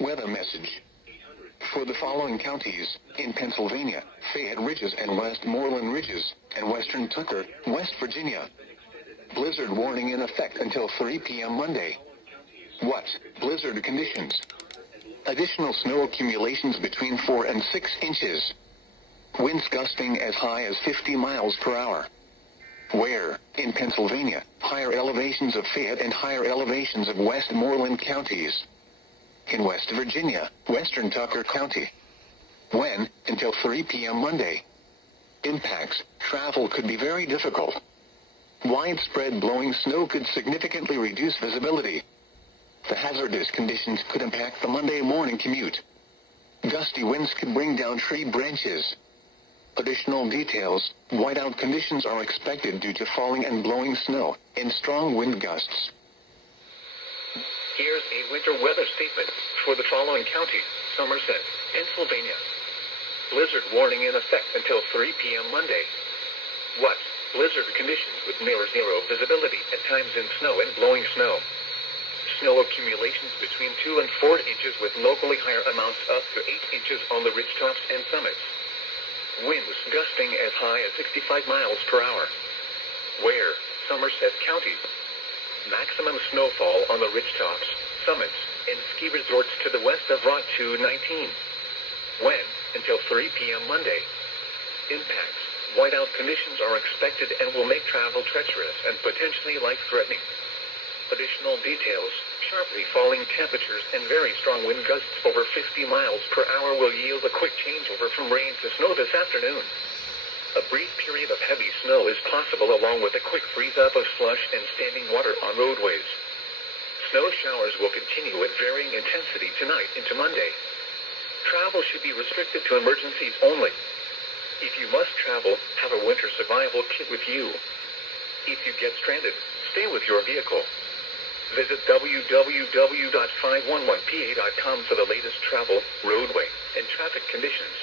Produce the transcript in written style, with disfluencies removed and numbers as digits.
Weather message. For the following counties, in Pennsylvania, Fayette Ridges and Westmoreland Ridges, and Western Tucker, West Virginia. Blizzard warning in effect until 3 p.m. Monday. What? Blizzard conditions. Additional snow accumulations between 4 and 6 inches. Winds gusting as high as 50 miles per hour. Where? In Pennsylvania, higher elevations of Fayette and higher elevations of Westmoreland counties. In West Virginia, Western Tucker County. When? Until 3 p.m. Monday. Impacts. Travel could be very difficult. Widespread blowing snow could significantly reduce visibility. The hazardous conditions could impact the Monday morning commute. Gusty winds could bring down tree branches. Additional details. Whiteout conditions are expected due to falling and blowing snow and strong wind gusts. Here's a winter weather statement for the following counties: Somerset, Pennsylvania. Blizzard warning in effect until 3 p.m. Monday. What? Blizzard conditions with near zero visibility at times in snow and blowing snow. Snow accumulations between 2 and 4 inches with locally higher amounts up to 8 inches on the ridgetops and summits. Winds gusting as high as 65 miles per hour. Where? Somerset County. Maximum snowfall on the ridgetops, summits, and ski resorts to the west of Route 219. When? Until 3 p.m. Monday. Impacts. Whiteout conditions are expected and will make travel treacherous and potentially life-threatening. Additional details. Sharply falling temperatures and very strong wind gusts over 50 miles per hour will yield a quick changeover from rain to snow this afternoon. A brief period of heavy snow is possible along with a quick freeze-up of slush and standing water on roadways. Snow showers will continue at varying intensity tonight into Monday. Travel should be restricted to emergencies only. If you must travel, have a winter survival kit with you. If you get stranded, stay with your vehicle. Visit www.511pa.com for the latest travel, roadway, and traffic conditions.